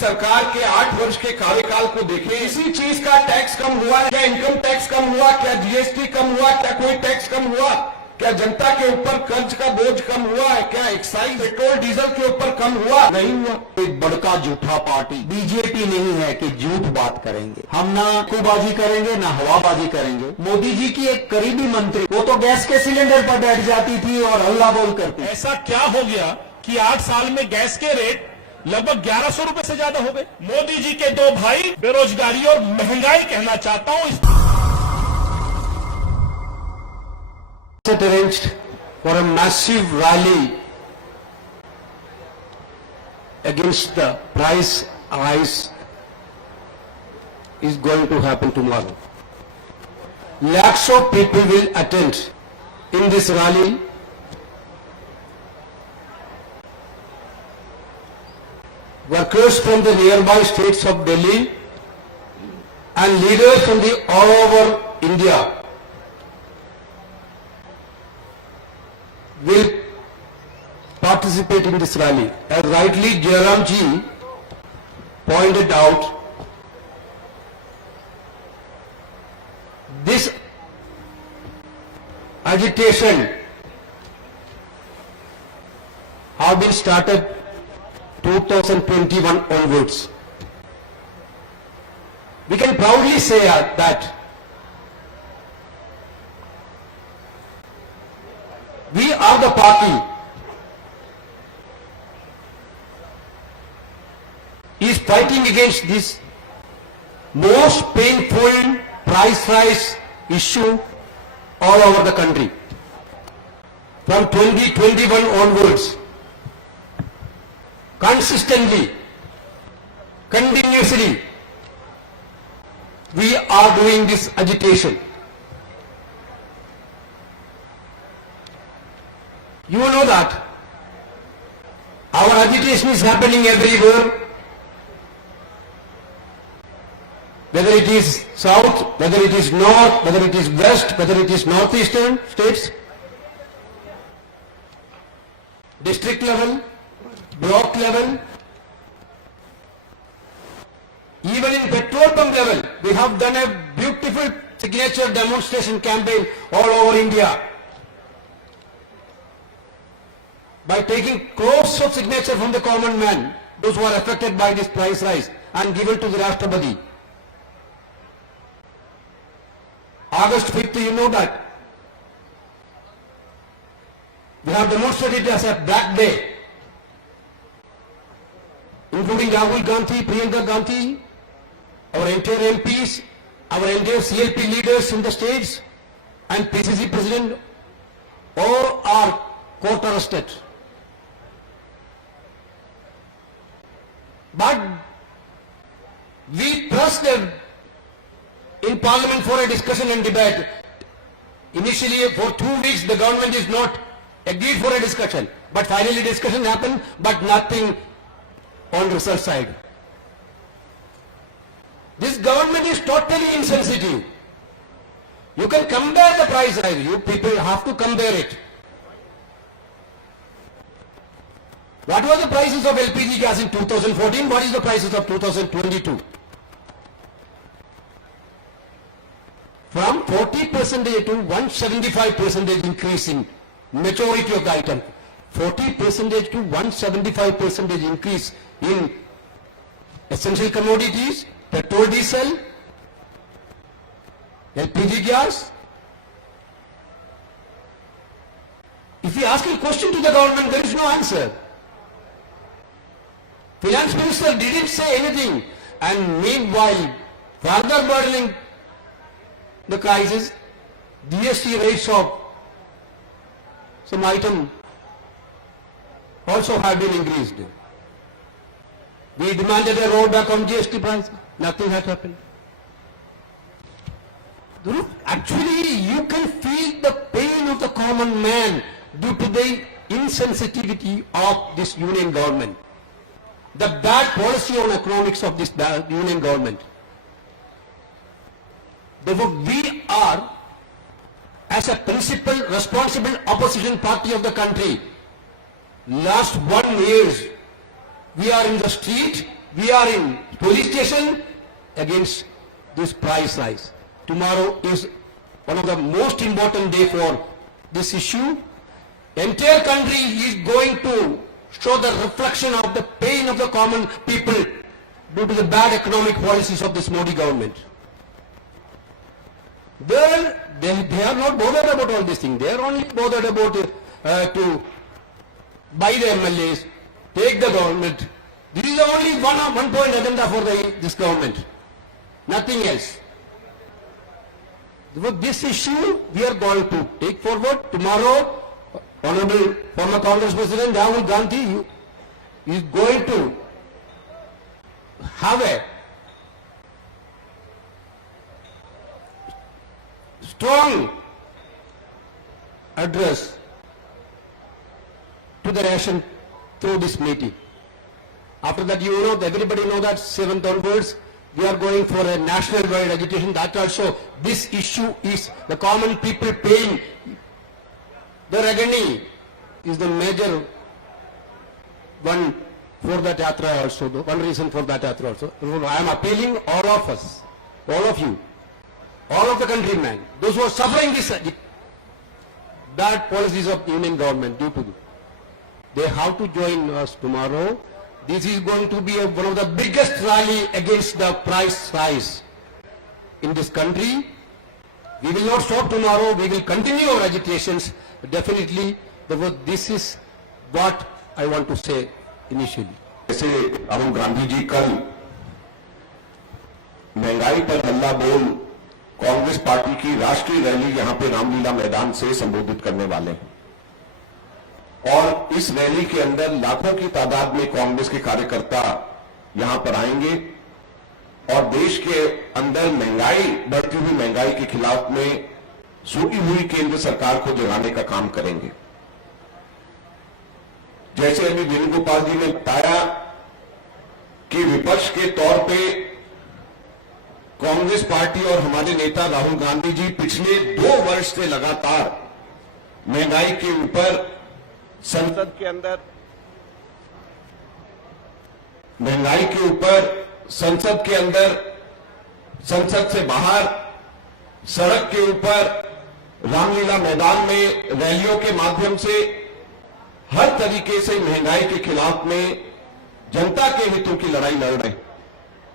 सरकार के 8 वर्ष के कार्यकाल को देखें, किसी चीज का टैक्स कम हुआ? क्या इनकम टैक्स कम हुआ? क्या जीएसटी कम हुआ? क्या कोई टैक्स कम हुआ? क्या जनता के ऊपर कर्ज का बोझ कम हुआ है? क्या एक्साइज पेट्रोल डीजल के ऊपर कम हुआ? नहीं हुआ। एक बड़का झूठा पार्टी बीजेपी नहीं है कि झूठ बात करेंगे। हम ना कुबाजी करेंगे ना हवाबाजी करेंगे। मोदी जी की एक करीबी मंत्री वो तो गैस के सिलेंडर पर बैठ जाती थी और हल्ला बोल करती। ऐसा क्या हो गया कि 8 साल में गैस के रेट लगभग 1100 रुपए से ज्यादा हो गए? मोदी जी के दो भाई बेरोजगारी और महंगाई कहना चाहता हूं। Arranged for a massive rally against the price rise is going to happen tomorrow. Lakhs of people will attend in this rally. Workers from the nearby states of Delhi and leaders from the all over India will participate in this rally. As rightly Jairam ji pointed out, this agitation have been started 2021 onwards. We can proudly say that we are the party is fighting against this most painful price rise issue all over the country. From 2021 onwards, consistently, continuously, we are doing this agitation. You know that our agitation is happening everywhere, whether it is south, whether it is north, whether it is west, whether it is northeastern states, district level, block level, even in petrol pump level. We have done a beautiful signature demonstration campaign all over India, by taking crores of signatures from the common man, those who are affected by this price rise, and given to the Rashtrapati. August 5th, you know that. We have demonstrated it as a black day, including Rahul Gandhi, Priyanka Gandhi, our entire MPs, our entire CLP leaders in the states, and PCC President, all are court arrested. But we pressed them in Parliament for a discussion and debate. Initially, for 2 weeks, the government is not agreed for a discussion. But finally, discussion happened, but nothing on research side. This government is totally insensitive. You can compare the price rise. You people have to compare it. What were the prices of LPG gas in 2014? What is the prices of 2022? From 40% to 175% increase in majority of the item. 40% to 175% increase in essential commodities, petrol, diesel, LPG gas. If we ask a question to the government, there is no answer. Finance Minister didn't say anything, and meanwhile, further burdening the crisis, GST rates of some item also have been increased. We demanded a rollback on GST price. Nothing has happened. Actually, you can feel the pain of the common man due to the insensitivity of this union government, the bad policy on economics of this union government. Therefore, we are, as a principal responsible opposition party of the country, last 1 year, we are in the street we are in police station against this price rise. Tomorrow is one of the most important day for this issue. Entire country is going to show the reflection of the pain of the common people due to the bad economic policies of this Modi government. They are not bothered about all these things. They are only bothered about to buy the MLAs, take the government. This is only one point agenda for this government. Nothing else. With this issue, we are going to take forward. Tomorrow, Honorable former Congress President Rahul Gandhi is going to have a strong address to the nation through this meeting. After that, everybody know that 7th onwards, we are going for a national-wide agitation. That also, this issue is the common people paying. The agony is the major one for that yatra also, the one reason for that yatra also. I am appealing all of us, all of you, all of the countrymen, those who are suffering this bad policies of Union government due to they have to join us tomorrow. This is going to be one of the biggest rally against the price rise in this country. We will not stop tomorrow. We will continue our agitations. Definitely, this is what I want to say initially. जैसे राहुल गांधी जी कल महंगाई पर हल्ला बोल Congress party की राष्ट्रीय rally यहां पे रामलीला मैदान से संबोधित करने वाले हैं और इस रैली के अंदर लाखों की तादाद में कांग्रेस के कार्यकर्ता यहां पर आएंगे और देश के अंदर महंगाई बढ़ती हुई महंगाई के खिलाफ में सूती हुई केंद्र सरकार को जगाने का काम करेंगे। जैसे अभी वेणुगोपाल जी ने बताया कि विपक्ष के तौर पे कांग्रेस पार्टी और हमारे नेता राहुल गांधी जी पिछले 2 वर्ष से लगातार महंगाई के ऊपर संसद के अंदर महंगाई के ऊपर संसद के अंदर संसद से बाहर सड़क के ऊपर रामलीला मैदान में रैलियों के माध्यम से हर तरीके से महंगाई के खिलाफ में जनता के हितों की लड़ाई लड़ रहे हैं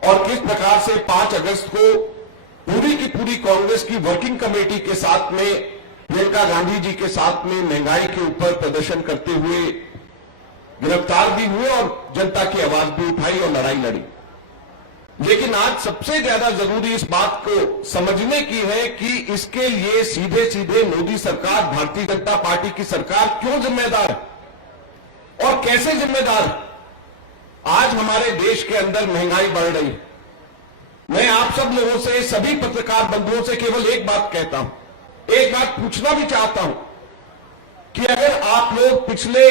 और किस प्रकार से 5 अगस्त को पूरी की पूरी कांग्रेस की वर्किंग कमेटी के साथ में प्रियंका गांधी जी के साथ में महंगाई के ऊपर प्रदर्शन करते हुए गिरफ्तार भी हुए और जनता की आवाज भी उठाई और लड़ाई लड़ी। लेकिन आज सबसे ज्यादा जरूरी इस बात को समझने की है कि इसके लिए सीधे सीधे मोदी सरकार, भारतीय जनता पार्टी की सरकार क्यों जिम्मेदार है और कैसे जिम्मेदार है। आज हमारे देश के अंदर महंगाई बढ़ रही है। मैं आप सब लोगों से, सभी पत्रकार बंधुओं से केवल एक बात कहता हूं, एक बात पूछना भी चाहता हूं कि अगर आप लोग पिछले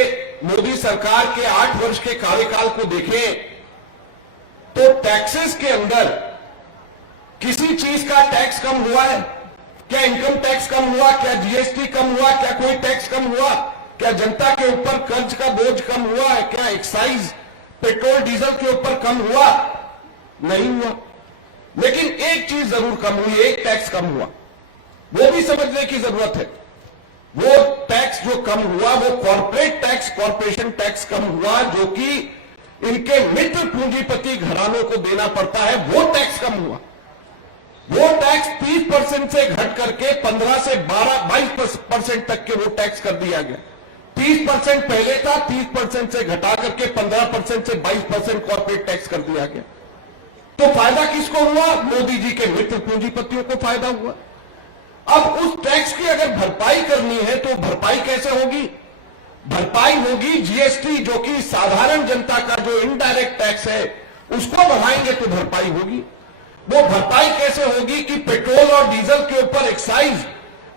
मोदी सरकार के 8 वर्ष के कार्यकाल को देखें तो टैक्सेस के अंदर किसी चीज का टैक्स कम हुआ है? क्या इनकम टैक्स कम हुआ? क्या जीएसटी कम हुआ? क्या कोई टैक्स कम हुआ? क्या जनता के ऊपर कर्ज का बोझ कम हुआ है? क्या एक्साइज पेट्रोल डीजल के ऊपर कम हुआ? नहीं हुआ। लेकिन एक चीज जरूर कम हुई, एक टैक्स कम हुआ, वो भी समझने की जरूरत है। वो टैक्स जो कम हुआ वो कॉर्पोरेट टैक्स, कॉर्पोरेशन टैक्स कम हुआ, जो कि इनके मित्र पूंजीपति घरानों को देना पड़ता है, वो टैक्स कम हुआ। वो टैक्स 30% से घट करके 15 से 22% तक के वो टैक्स कर दिया गया। 30% पहले था, 30% से घटा करके 15% से 22% कॉर्पोरेट टैक्स कर दिया गया। तो फायदा किसको हुआ? मोदी जी के मित्र पूंजीपतियों को फायदा हुआ। अब उस टैक्स की अगर भरपाई करनी है तो भरपाई कैसे होगी? भरपाई होगी जीएसटी, जो कि साधारण जनता का जो इनडायरेक्ट टैक्स है उसको बढ़ाएंगे तो भरपाई होगी। वो भरपाई कैसे होगी कि पेट्रोल और डीजल के ऊपर एक्साइज,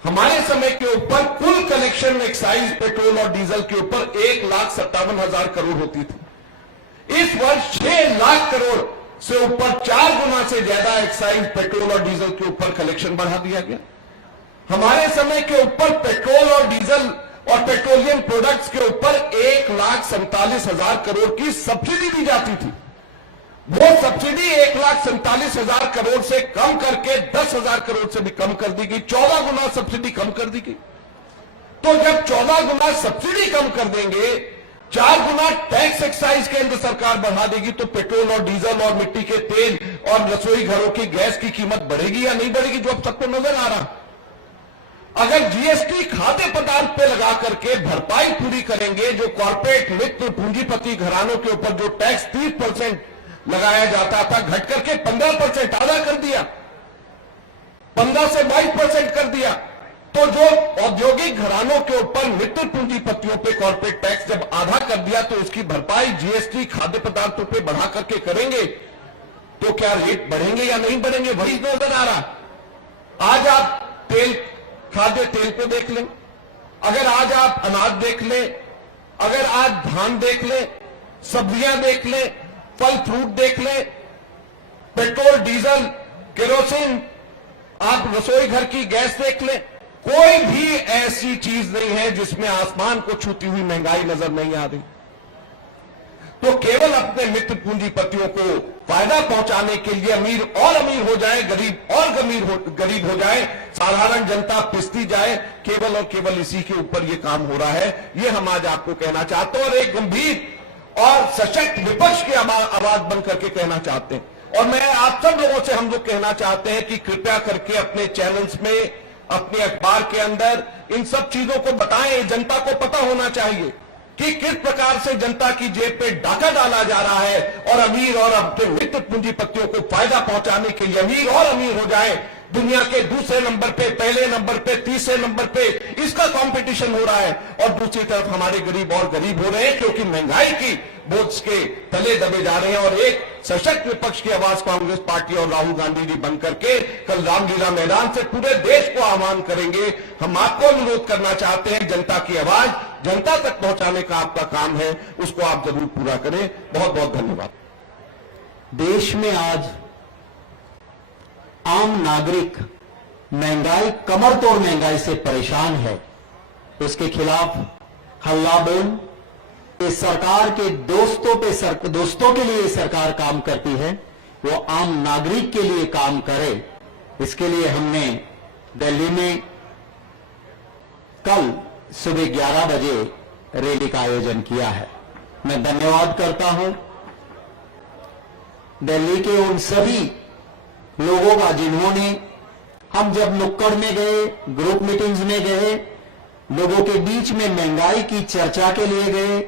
हमारे समय के ऊपर कुल कलेक्शन एक्साइज पेट्रोल और डीजल के ऊपर 1,57,000 करोड़ होती थी। इस वर्ष 6 लाख करोड़ से ऊपर 4 गुना से ज्यादा एक्साइज पेट्रोल और डीजल के ऊपर कलेक्शन बढ़ा दिया गया। हमारे समय के ऊपर पेट्रोल और डीजल और पेट्रोलियम प्रोडक्ट्स के ऊपर 1,47,000 करोड़ की सब्सिडी दी जाती थी। सब्सिडी 1,47,000 करोड़ से कम करके 10,000 करोड़ से भी कम कर दी गई। 14 गुना सब्सिडी कम कर दी गई। तो जब 14 गुना सब्सिडी कम कर देंगे, 4 गुना टैक्स एक्साइज केंद्र सरकार बढ़ा देगी, तो पेट्रोल और डीजल और मिट्टी के तेल और रसोई घरों की गैस की कीमत बढ़ेगी या नहीं बढ़ेगी, जो अब सबको नजर आ रहा। अगर जीएसटी खाद्य पदार्थ पे लगा करके भरपाई पूरी करेंगे, जो कॉर्पोरेट मित्र पूंजीपति घरानों के ऊपर जो टैक्स 30% लगाया जाता था, घट करके 15% आधा कर दिया, 15 से 22% कर दिया। तो जो औद्योगिक घरानों के ऊपर मित्र पूंजीपतियों पे कॉर्पोरेट टैक्स जब आधा कर दिया, तो उसकी भरपाई जीएसटी खाद्य पदार्थों पे बढ़ा करके करेंगे, तो क्या रेट बढ़ेंगे या नहीं बढ़ेंगे, वही नजर आ रहा। आज आप तेल, खाद्य तेल को देख लें, अगर आज आप अनाज देख लें, अगर आज धान देख लें, सब्जियां देख लें, फल फ्रूट देख लें, पेट्रोल डीजल केरोसिन, आप रसोई घर की गैस देख लें, कोई भी ऐसी चीज नहीं है जिसमें आसमान को छूती हुई महंगाई नजर नहीं आ रही। तो केवल अपने मित्र पूंजीपतियों को फायदा पहुंचाने के लिए अमीर और अमीर हो जाए, गरीब और गरीब हो जाए, साधारण जनता पिसती जाए, केवल और केवल इसी के ऊपर यह काम हो रहा है। ये हम आज आपको कहना चाहते हैं और एक गंभीर और सशक्त विपक्ष की आवाज बन करके कहना चाहते हैं। और मैं आप सब लोगों से हम लोग कहना चाहते हैं कि कृपया करके अपने चैनल्स में, अपने अखबार के अंदर इन सब चीजों को बताएं। जनता को पता होना चाहिए कि किस प्रकार से जनता की जेब पे डाका डाला जा रहा है और अमीर और अपने मित्र पूंजीपतियों को फायदा पहुंचाने के लिए अमीर और अमीर हो जाए, दुनिया के दूसरे नंबर पे, पहले नंबर पे, तीसरे नंबर पे इसका कंपटीशन हो रहा है, और दूसरी तरफ हमारे गरीब और गरीब हो रहे हैं, क्योंकि महंगाई की बोझ के तले दबे जा रहे हैं। और एक सशक्त विपक्ष की आवाज कांग्रेस पार्टी और राहुल गांधी जी बन करके कल रामलीला मैदान से पूरे देश को आह्वान करेंगे। हम आपको अनुरोध करना चाहते हैं, जनता की आवाज जनता तक पहुंचाने का आपका काम है, उसको आप जरूर पूरा करें। बहुत बहुत धन्यवाद। देश में आज आम नागरिक महंगाई, कमर तोड़ महंगाई से परेशान है, उसके खिलाफ हल्ला बोल, इस सरकार के दोस्तों के लिए सरकार काम करती है, वो आम नागरिक के लिए काम करे। इसके लिए हमने दिल्ली में कल सुबह 11 बजे रैली का आयोजन किया है। मैं धन्यवाद करता हूं दिल्ली के उन सभी लोगों का जिन्होंने, हम जब नुक्कड़ में गए, ग्रुप मीटिंग्स में गए, लोगों के बीच में महंगाई की चर्चा के लिए गए,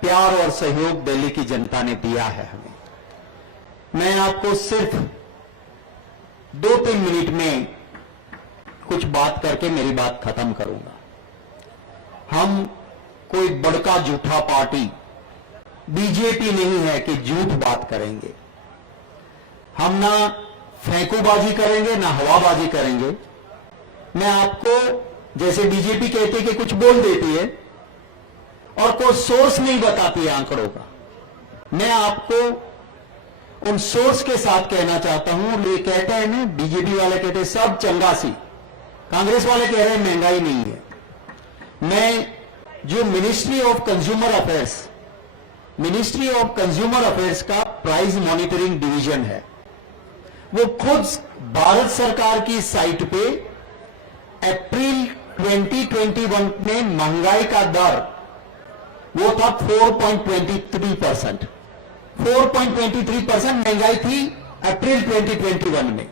प्यार और सहयोग दिल्ली की जनता ने दिया है हमें। मैं आपको सिर्फ 2-3 मिनट में कुछ बात करके मेरी बात खत्म करूंगा। हम कोई बड़का झूठा पार्टी बीजेपी नहीं है कि झूठ बात करेंगे। हम ना फेंकूबाजी करेंगे ना हवाबाजी करेंगे। मैं आपको, जैसे बीजेपी कहती है कि कुछ बोल देती है और कोई सोर्स नहीं बताती है आंकड़ों का, मैं आपको उन सोर्स के साथ कहना चाहता हूं। ये कहते हैं ना, बीजेपी वाले कहते हैं सब चंगासी, कांग्रेस वाले कह रहे हैं महंगाई नहीं है। मैं जो मिनिस्ट्री ऑफ कंज्यूमर अफेयर्स का प्राइस मॉनिटरिंग डिवीजन है, वो खुद भारत सरकार की साइट पे अप्रैल 2021 में महंगाई का दर वो था 4.23%। 4.23% महंगाई थी अप्रैल 2021 में।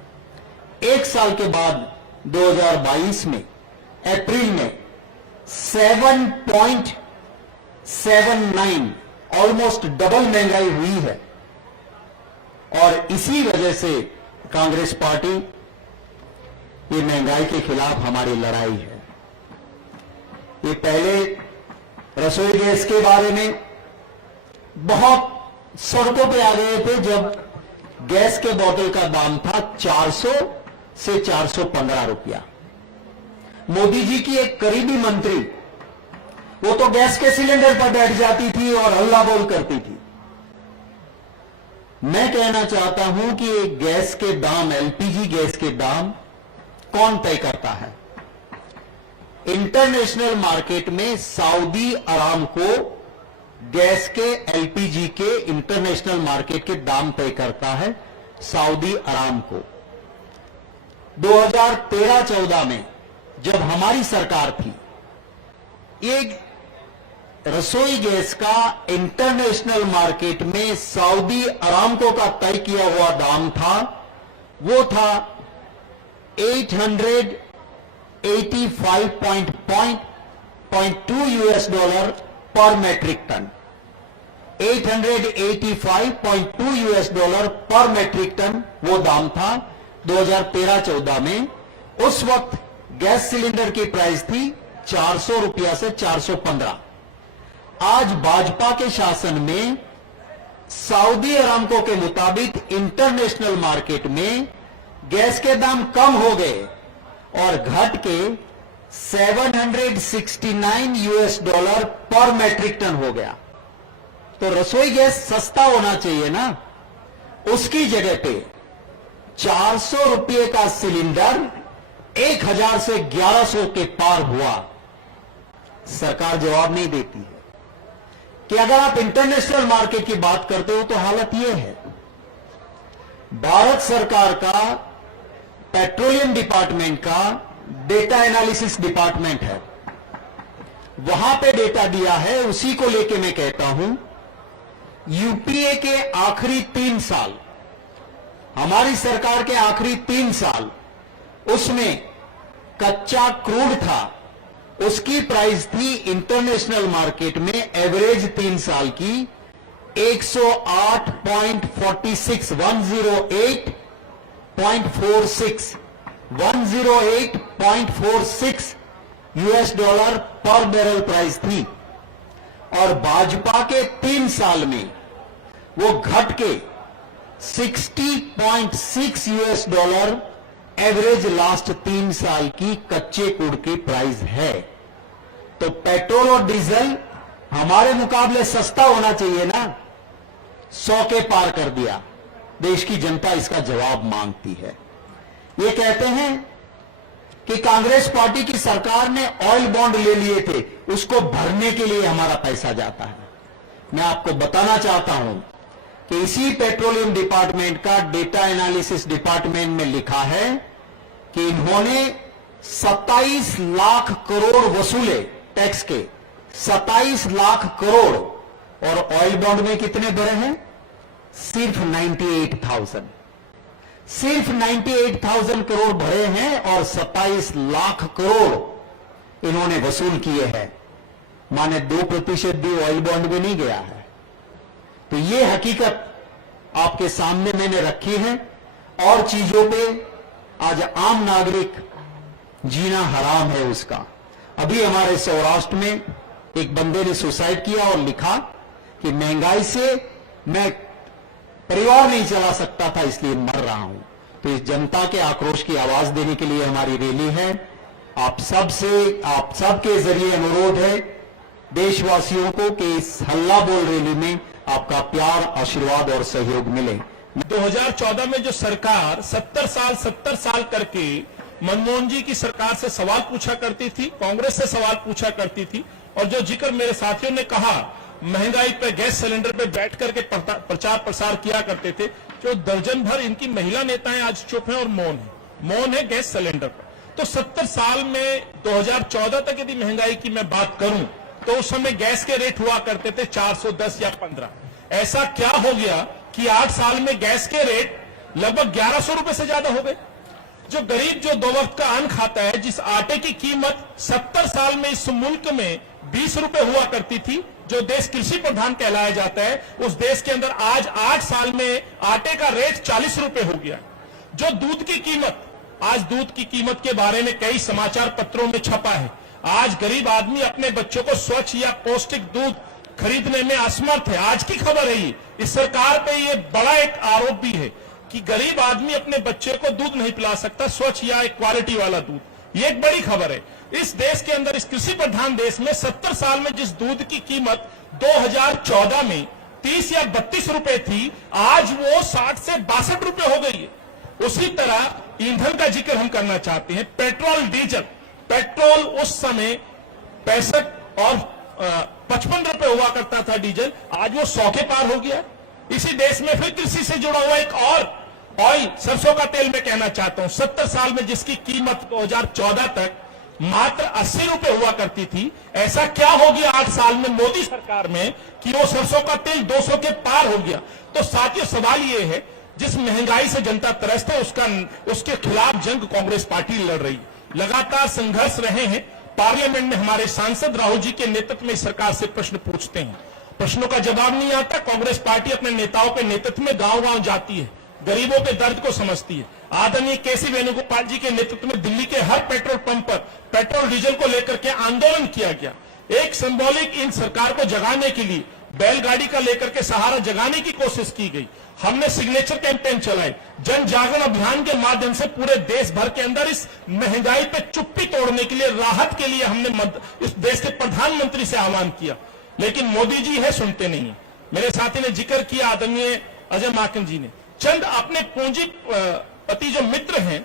एक साल के बाद 2022 में अप्रैल में 7.79, ऑलमोस्ट डबल महंगाई हुई है। और इसी वजह से कांग्रेस पार्टी, ये महंगाई के खिलाफ हमारी लड़ाई है। ये पहले रसोई गैस के बारे में बहुत सड़कों पे आ गए थे जब गैस के बोतल का दाम था 400 से 415 रुपया। मोदी जी की एक करीबी मंत्री, वो तो गैस के सिलेंडर पर बैठ जाती थी और हल्ला बोल करती थी। मैं कहना चाहता हूं कि गैस के दाम, एलपीजी गैस के दाम कौन तय करता है? इंटरनेशनल मार्केट में सऊदी अरामको गैस के, एलपीजी के इंटरनेशनल मार्केट के दाम तय करता है सऊदी अरामको। 2013-14 में जब हमारी सरकार थी, एक रसोई गैस का इंटरनेशनल मार्केट में सऊदी अरामको का तय किया हुआ दाम था, वो था $885.2 US पर मैट्रिक टन। $885.2 US पर मैट्रिक टन वो दाम था 2013-14 में। उस वक्त गैस सिलेंडर की प्राइस थी 400 रुपया से 415। आज भाजपा के शासन में सऊदी अरामको के मुताबिक इंटरनेशनल मार्केट में गैस के दाम कम हो गए और घट के $769 US पर मैट्रिक टन हो गया। तो रसोई गैस सस्ता होना चाहिए ना, उसकी जगह पे 400 रुपये का सिलेंडर 1000 से 1100 के पार हुआ। सरकार जवाब नहीं देती है कि अगर आप इंटरनेशनल मार्केट की बात करते हो तो हालत यह है। भारत सरकार का पेट्रोलियम डिपार्टमेंट का डेटा एनालिसिस डिपार्टमेंट है, वहां पे डेटा दिया है, उसी को लेके मैं कहता हूं यूपीए के आखिरी 3 साल, हमारी सरकार के आखिरी 3 साल, उसमें कच्चा क्रूड था, उसकी प्राइस थी इंटरनेशनल मार्केट में एवरेज 3 साल की 108.46 108.46 US डॉलर पर बैरल प्राइस थी। और भाजपा के 3 साल में वो घट के 60.6 US डॉलर एवरेज लास्ट 3 साल की कच्चे क्रूड की प्राइस है। तो पेट्रोल और डीजल हमारे मुकाबले सस्ता होना चाहिए ना, 100 के पार कर दिया। देश की जनता इसका जवाब मांगती है। ये कहते हैं कि कांग्रेस पार्टी की सरकार ने ऑयल बॉन्ड ले लिए थे, उसको भरने के लिए हमारा पैसा जाता है। मैं आपको बताना चाहता हूं कि इसी पेट्रोलियम डिपार्टमेंट का डेटा एनालिसिस डिपार्टमेंट में लिखा है कि इन्होंने 27 लाख करोड़ वसूले टैक्स के, 27 लाख करोड़, और ऑयल बॉन्ड में कितने भरे हैं? सिर्फ 98,000, सिर्फ 98,000 करोड़ भरे हैं और 27 लाख करोड़ इन्होंने वसूल किए हैं। माने 2% भी ऑयल बॉन्ड में नहीं गया है। तो ये हकीकत आपके सामने मैंने रखी है, और चीजों पे आज आम नागरिक जीना हराम है उसका। अभी हमारे सौराष्ट्र में एक बंदे ने सुसाइड किया और लिखा कि महंगाई से मैं परिवार नहीं चला सकता था, इसलिए मर रहा हूं। तो इस जनता के आक्रोश की आवाज देने के लिए हमारी रैली है। आप सबके जरिए अनुरोध है देशवासियों को कि इस हल्ला बोल रैली में आपका प्यार, आशीर्वाद और सहयोग मिले। 2014 में जो सरकार 70 साल करके मनमोहन जी की सरकार से सवाल पूछा करती थी, कांग्रेस से सवाल पूछा करती थी, और जो जिक्र मेरे साथियों ने कहा महंगाई पे, गैस सिलेंडर पे बैठ करके प्रचार प्रसार किया करते थे, जो दर्जन भर इनकी महिला नेताएं आज चुप हैं और मौन है गैस सिलेंडर पर। तो 70 साल में 2014 तक यदि महंगाई की मैं बात करूं तो उस समय गैस के रेट हुआ करते थे 410 या 15। ऐसा क्या हो गया कि 8 साल में गैस के रेट लगभग 1100 रुपए से ज्यादा हो गए। जो गरीब जो 2 वक्त का अन्न खाता है, जिस आटे की कीमत 70 साल में इस मुल्क में 20 रुपए हुआ करती थी, जो देश कृषि प्रधान कहलाया जाता है, उस देश के अंदर आज 8 साल में आटे का रेट 40 रुपए हो गया। जो दूध की कीमत, आज दूध की कीमत के बारे में कई समाचार पत्रों में छपा है। आज गरीब आदमी अपने बच्चों को स्वच्छ या पौष्टिक दूध खरीदने में असमर्थ है। आज की खबर है ये। इस सरकार पे ये बड़ा एक आरोप भी है कि गरीब आदमी अपने बच्चे को दूध नहीं पिला सकता, स्वच्छ या एक क्वालिटी वाला दूध। ये एक बड़ी खबर है। इस देश के अंदर, इस कृषि प्रधान देश में 70 साल में जिस दूध की कीमत 2014 में 30 या 32 रुपए थी, आज वो 60 से 62 रुपए हो गई है। उसी तरह ईंधन का जिक्र हम करना चाहते हैं। पेट्रोल, डीजल, पेट्रोल उस समय 65 और 55 रुपए हुआ करता था डीजल, आज वो 100 के पार हो गया। इसी देश में फिर कृषि से जुड़ा हुआ एक और ऑयल, सरसों का तेल मैं कहना चाहता हूं, 70 साल में जिसकी कीमत 2014 तक मात्र 80 रुपए हुआ करती थी, ऐसा क्या हो गया 8 साल में मोदी सरकार में कि वो सरसों का तेल 200 के पार हो गया। तो साथियों, सवाल ये है, जिस महंगाई से जनता त्रस्त है उसके खिलाफ जंग कांग्रेस पार्टी लड़ रही है। लगातार संघर्ष रहे हैं। पार्लियामेंट में हमारे सांसद राहुल जी के नेतृत्व में सरकार से प्रश्न पूछते हैं, प्रश्नों का जवाब नहीं आता। कांग्रेस पार्टी अपने नेताओं के नेतृत्व में गांव गांव जाती है, गरीबों के दर्द को समझती है। आदरणीय केसी वेणुगोपाल जी के नेतृत्व में दिल्ली के हर पेट्रोल पंप पर पेट्रोल डीजल को लेकर के आंदोलन किया गया। एक सिंबॉलिक इन सरकार को जगाने के लिए बैलगाड़ी का लेकर के सहारा जगाने की कोशिश की गई। हमने सिग्नेचर कैंपेन चलाए, जन जागरण अभियान के माध्यम से पूरे देश भर के अंदर इस महंगाई पे चुप्पी तोड़ने के लिए, राहत के लिए हमने इस देश के प्रधानमंत्री से आह्वान किया, लेकिन मोदी जी है सुनते नहीं। मेरे साथी ने जिक्र किया, आदरणीय अजय माकन जी ने, चंद अपने पूंजीपति जो मित्र हैं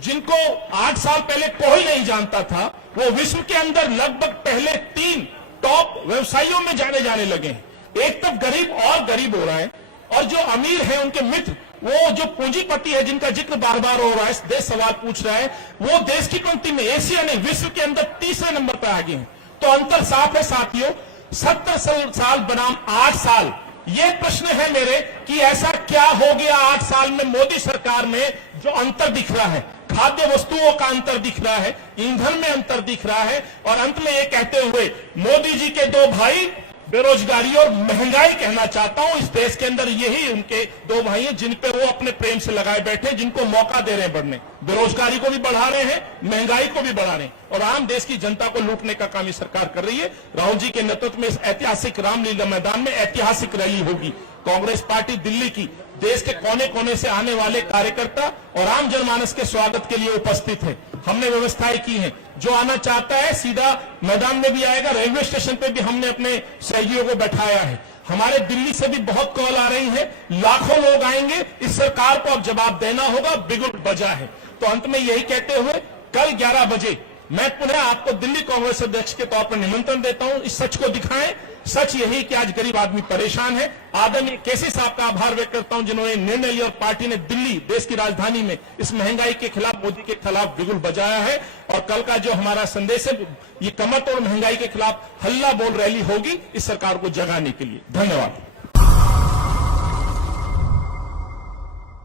जिनको 8 साल पहले कोई नहीं जानता था, वो विश्व के अंदर लगभग पहले 3 टॉप व्यवसायियों में जाने लगे हैं। एक तरफ गरीब और गरीब हो रहा है, और जो अमीर है उनके मित्र, वो जो पूंजीपति है जिनका जिक्र बार बार हो रहा है, देश सवाल पूछ रहा है, वो देश की पंक्ति में एशिया ने विश्व के अंदर 3रे नंबर पर आगे हैं। तो अंतर साफ है साथियों, 70 साल बनाम 8 साल। ये प्रश्न है मेरे कि ऐसा क्या हो गया 8 साल में मोदी सरकार में जो अंतर दिख रहा है। खाद्य वस्तुओं का अंतर दिख रहा है, ईंधन में अंतर दिख रहा है, और अंत में ये कहते हुए मोदी जी के 2 भाई बेरोजगारी और महंगाई कहना चाहता हूं, इस देश के अंदर यही उनके 2 भाई हैं जिन पे वो अपने प्रेम से लगाए बैठे, जिनको मौका दे रहे हैं बढ़ने। बेरोजगारी को भी बढ़ा रहे हैं, महंगाई को भी बढ़ा रहे हैं, और आम देश की जनता को लूटने का काम ये सरकार कर रही है। राहुल जी के नेतृत्व में इस ऐतिहासिक रामलीला मैदान में ऐतिहासिक रैली होगी। कांग्रेस पार्टी दिल्ली की देश के कोने कोने से आने वाले कार्यकर्ता और आम जनमानस के स्वागत के लिए उपस्थित है। हमने व्यवस्थाएं की हैं, जो आना चाहता है सीधा मैदान में भी आएगा, रेलवे स्टेशन पे भी हमने अपने सहयोगियों को बैठाया है। हमारे दिल्ली से भी बहुत कॉल आ रही है, लाखों लोग आएंगे, इस सरकार को अब जवाब देना होगा, बिगुल बजा है। तो अंत में यही कहते हुए कल 11 बजे मैं पुनः आपको दिल्ली कांग्रेस अध्यक्ष के तौर पर निमंत्रण देता हूं, इस सच को दिखाएं। सच यही कि आज गरीब आदमी परेशान है। आदरणीय केसी साहब का आभार व्यक्त करता हूं जिन्होंने निर्णय लिया और पार्टी ने दिल्ली देश की राजधानी में इस महंगाई के खिलाफ, मोदी के खिलाफ बिगुल बजाया है। और कल का जो हमारा संदेश है, ये कमर तोड़ महंगाई के खिलाफ हल्ला बोल रैली होगी इस सरकार को जगाने के लिए। धन्यवाद।